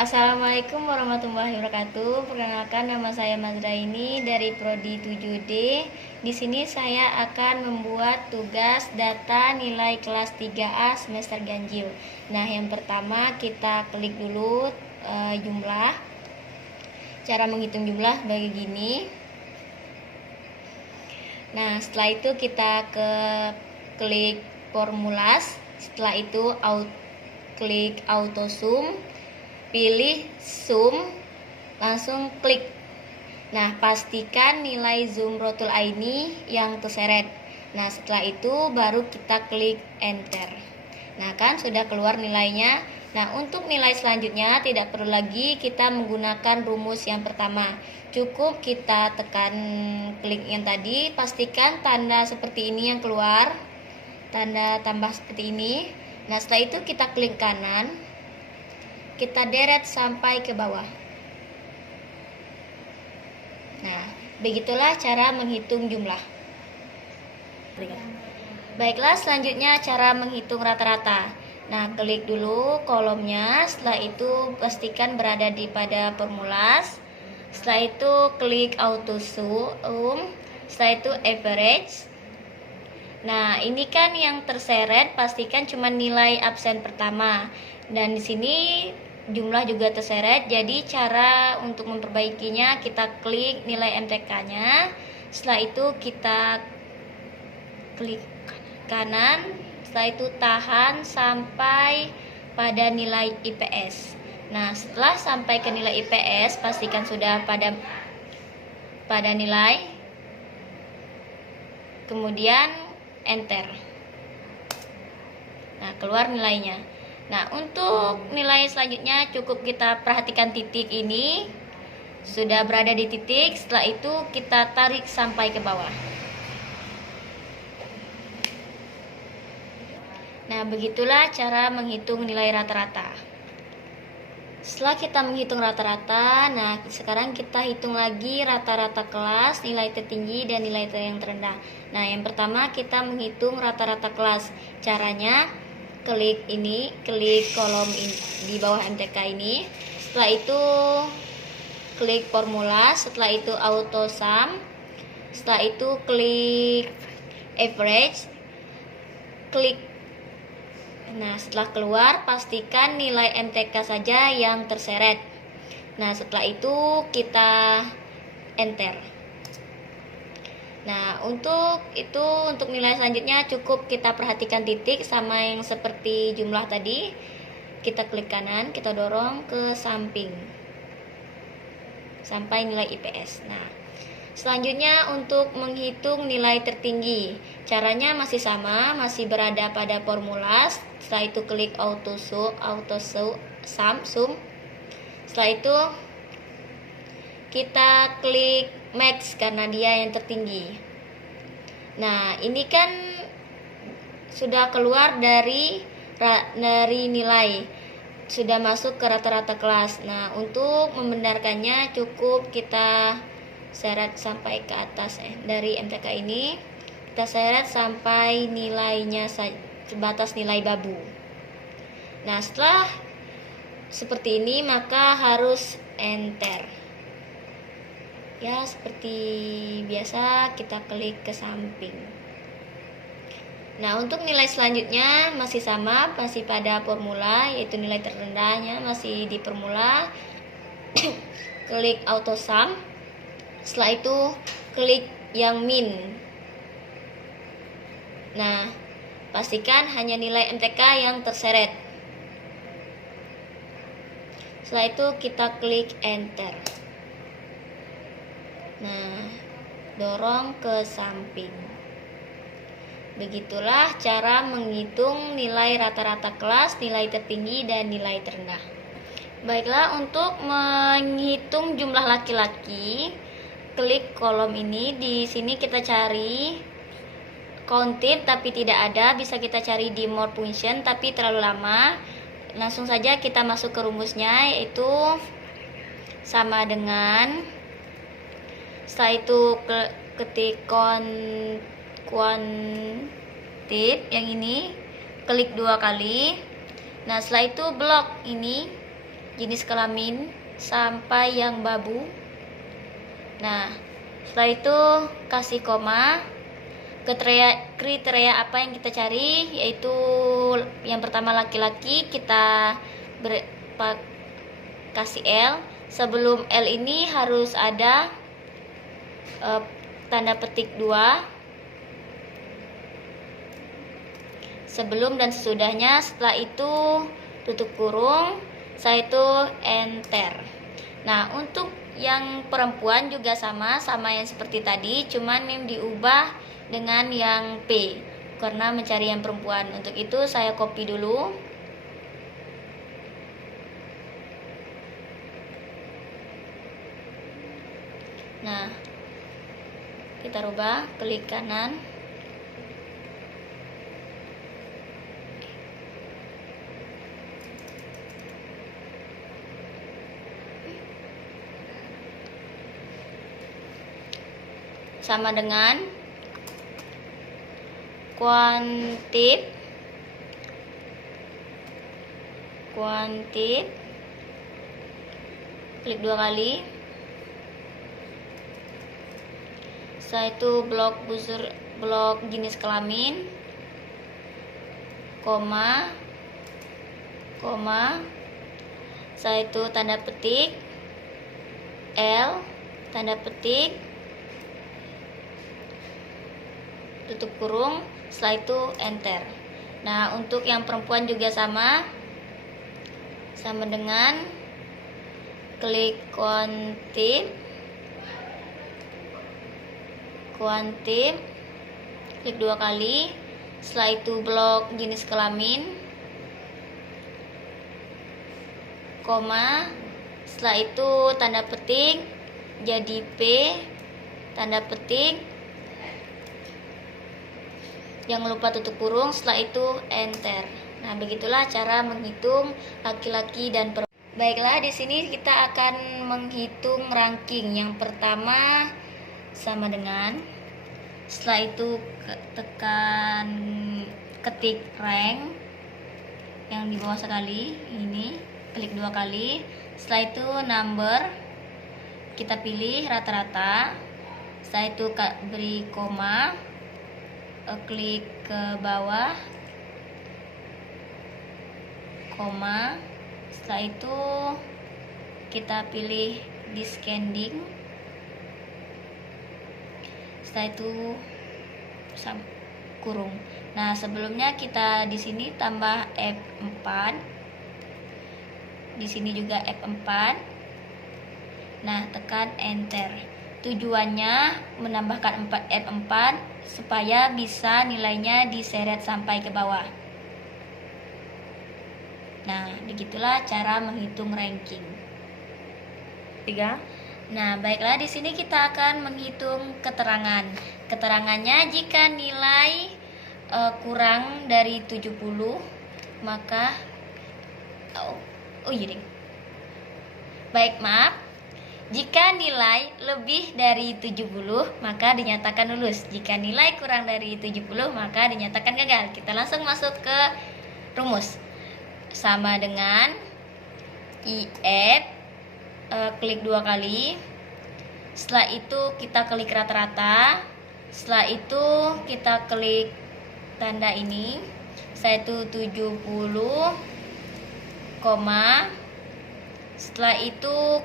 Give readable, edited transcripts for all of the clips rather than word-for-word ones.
Assalamualaikum warahmatullahi wabarakatuh. Perkenalkan, nama saya Mazraini dari Prodi 7D. Di sini saya akan membuat tugas data nilai kelas 3A semester ganjil. Nah, yang pertama kita klik dulu jumlah. Cara menghitung jumlah begini. Nah, setelah itu kita klik formulas. Setelah itu klik auto sum. Pilih sum, langsung klik. Nah, pastikan nilai Zumrotul Aini yang terseret. Nah, setelah itu baru kita klik enter. Nah, kan sudah keluar nilainya. Nah, untuk nilai selanjutnya tidak perlu lagi kita menggunakan rumus yang pertama. Cukup kita tekan klik yang tadi, pastikan tanda seperti ini yang keluar. Tanda tambah seperti ini. Nah, setelah itu kita klik kanan. Kita deret sampai ke bawah. Nah, begitulah cara menghitung jumlah. Baiklah, selanjutnya cara menghitung rata-rata. Nah, klik dulu kolomnya. Setelah itu pastikan berada pada formulas. Setelah itu klik auto sum. Setelah itu average. Nah, ini kan yang terseret pastikan cuma nilai absen pertama. Dan di sini jumlah juga terseret, jadi cara untuk memperbaikinya kita klik nilai MTK-nya. Setelah itu kita klik kanan. Setelah itu tahan sampai pada nilai IPS. Nah, setelah sampai ke nilai IPS, pastikan sudah pada nilai. Kemudian enter. Nah, keluar nilainya. Nah, untuk nilai selanjutnya cukup kita perhatikan titik ini. Sudah berada di titik, setelah itu kita tarik sampai ke bawah. Nah, begitulah cara menghitung nilai rata-rata. Setelah kita menghitung rata-rata, nah sekarang kita hitung lagi rata-rata kelas, nilai tertinggi dan nilai yang terendah. Nah, yang pertama kita menghitung rata-rata kelas. Caranya klik kolom ini, di bawah MTK ini. Setelah itu klik formula, setelah itu auto sum, setelah itu klik average, klik. Nah, setelah keluar pastikan nilai MTK saja yang terseret. Nah, setelah itu kita enter. Nah, untuk nilai selanjutnya cukup kita perhatikan titik sama yang seperti jumlah tadi. Kita klik kanan, kita dorong ke samping sampai nilai IPS. Nah, selanjutnya untuk menghitung nilai tertinggi, caranya masih sama, masih berada pada formulas. Setelah itu klik auto sum. Setelah itu kita klik max karena dia yang tertinggi. Nah, ini kan sudah keluar dari nilai, sudah masuk ke rata-rata kelas. Nah, untuk membenarkannya cukup kita seret sampai ke atas dari MTK ini. Kita seret sampai nilainya sebatas nilai babu. Nah, setelah seperti ini maka harus enter. Ya, seperti biasa kita klik ke samping. Nah, untuk nilai selanjutnya masih sama, masih pada formula, yaitu nilai terendahnya masih di formula. Klik auto sum. Setelah itu klik yang min. Nah, pastikan hanya nilai MTK yang terseret. Setelah itu kita klik enter. Nah, dorong ke samping. Begitulah cara menghitung nilai rata-rata kelas, nilai tertinggi dan nilai terendah. Baiklah, untuk menghitung jumlah laki-laki, klik kolom ini. Di sini kita cari counted tapi tidak ada, bisa kita cari di more function tapi terlalu lama. Langsung saja kita masuk ke rumusnya, yaitu sama dengan, setelah itu ketik quantity yang ini, klik 2 kali. Nah, setelah itu blok ini jenis kelamin sampai yang babu. Nah, setelah itu kasih koma. Kriteria apa yang kita cari, yaitu yang pertama laki-laki, kita kasih L. Sebelum L ini harus ada tanda petik 2 sebelum dan sesudahnya. Setelah itu tutup kurung, setelah itu enter. Nah, untuk yang perempuan juga sama yang seperti tadi, cuman yang diubah dengan yang P karena mencari yang perempuan. Untuk itu saya copy dulu. Nah, kita rubah, klik kanan. Sama dengan kuantip, klik 2 kali. Setelah itu blok jenis kelamin, koma, setelah itu tanda petik L, tanda petik, tutup kurung, setelah itu enter. Nah, untuk yang perempuan juga sama dengan klik kuantip, klik 2 kali. Setelah itu blok jenis kelamin, koma, setelah itu tanda petik jadi P, tanda petik, jangan lupa tutup kurung, setelah itu enter. Nah, begitulah cara menghitung laki-laki dan perempuan. Baiklah, di sini kita akan menghitung ranking. Yang pertama sama dengan, setelah itu tekan ketik rank yang di bawah sekali, ini klik 2 kali. Setelah itu number, kita pilih rata-rata. Setelah itu beri koma, klik ke bawah, koma. Setelah itu kita pilih descending. Setelah itu kurung. Nah, sebelumnya kita di sini tambah F4, di sini juga F4. Nah, tekan enter. Tujuannya menambahkan F4 supaya bisa nilainya diseret sampai ke bawah. Nah, begitulah cara menghitung ranking. 3. Nah, baiklah, di sini kita akan menghitung keterangan. Keterangannya, jika nilai kurang dari 70, maka jika nilai lebih dari 70, maka dinyatakan lulus. Jika nilai kurang dari 70, maka dinyatakan gagal. Kita langsung masuk ke rumus. Sama dengan IF, klik 2 kali. Setelah itu kita klik rata-rata. Setelah itu kita klik tanda ini. Setelah itu 70, koma. Setelah itu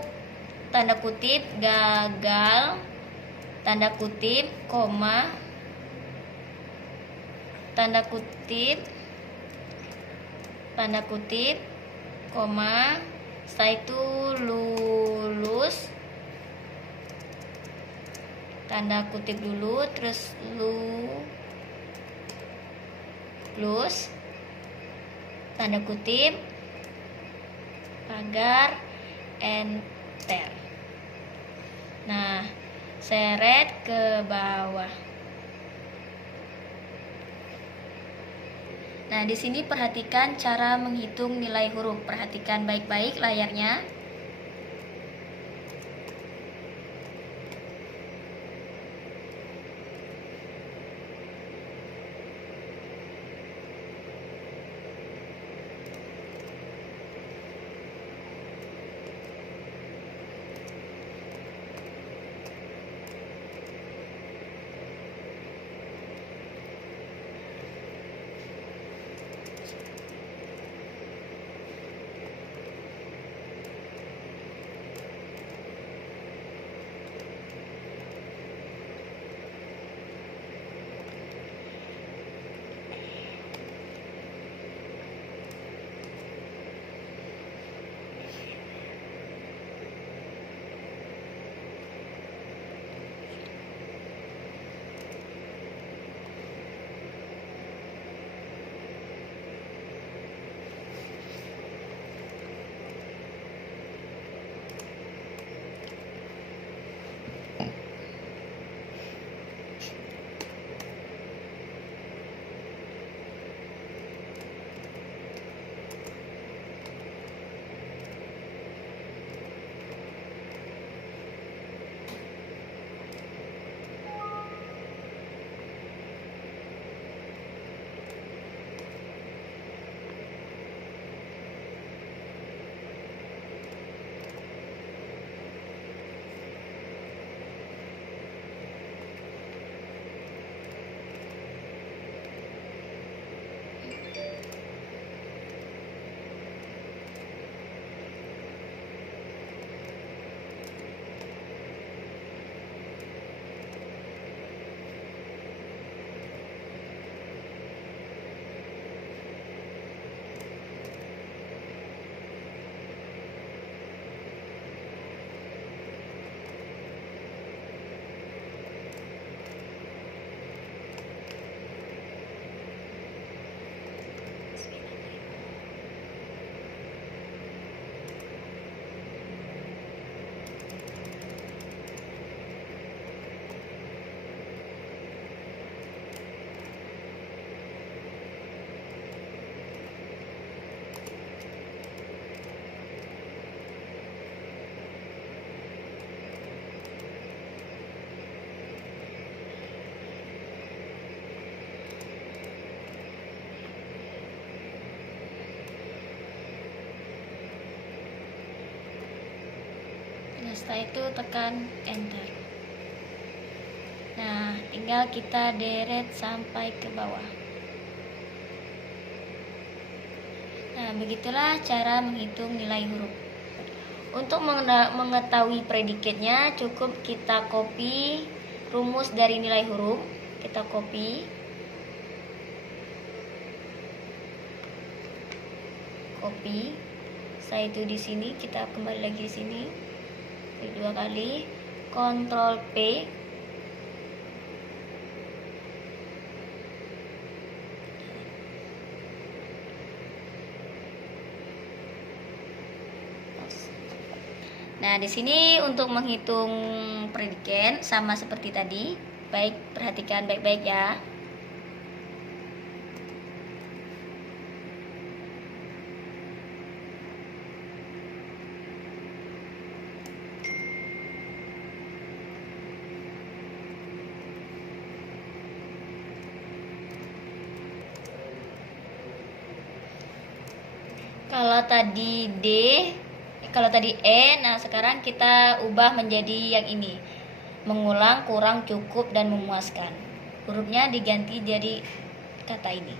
tanda kutip gagal, tanda kutip, koma, tanda kutip, koma. Setelah itu lulus, tanda kutip dulu, terus lulus, tanda kutip, pagar, enter. Nah, seret ke bawah. Nah, di sini perhatikan cara menghitung nilai huruf. Perhatikan baik-baik layarnya. setelah itu tekan enter. Nah, tinggal kita deret sampai ke bawah. Nah, begitulah cara menghitung nilai huruf. Untuk mengetahui predikatnya, cukup kita copy rumus dari nilai huruf. Kita copy. Setelah itu di sini kita kembali lagi di sini. Klik 2 kali, Ctrl P. Nah, di sini untuk menghitung predikat sama seperti tadi. Baik, perhatikan baik-baik ya. Kalau tadi E, nah sekarang kita ubah menjadi yang ini. Mengulang, kurang, cukup, dan memuaskan. Hurufnya diganti jadi kata ini.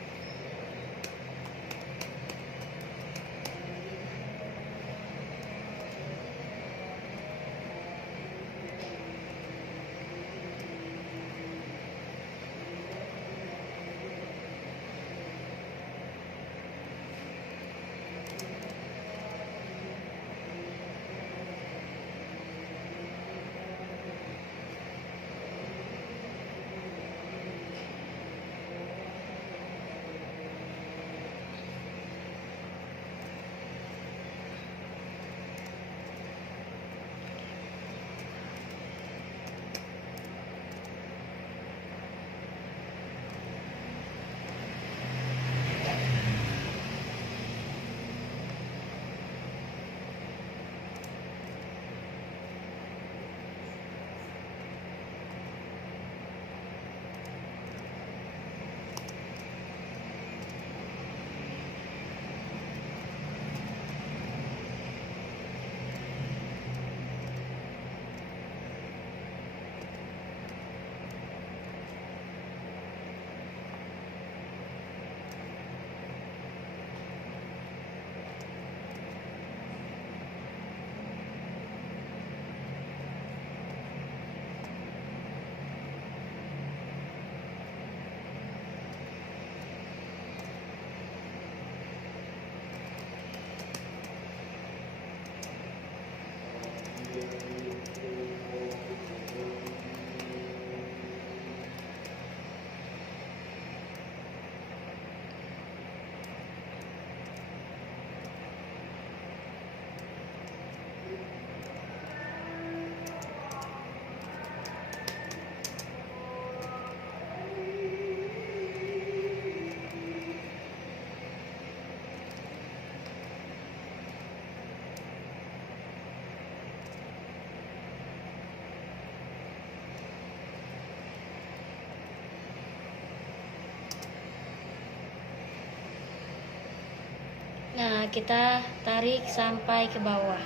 Nah, kita tarik sampai ke bawah.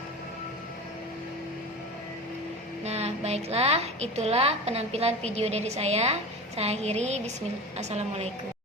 Nah, baiklah, itulah penampilan video dari saya. Saya akhiri, bismillah, assalamualaikum.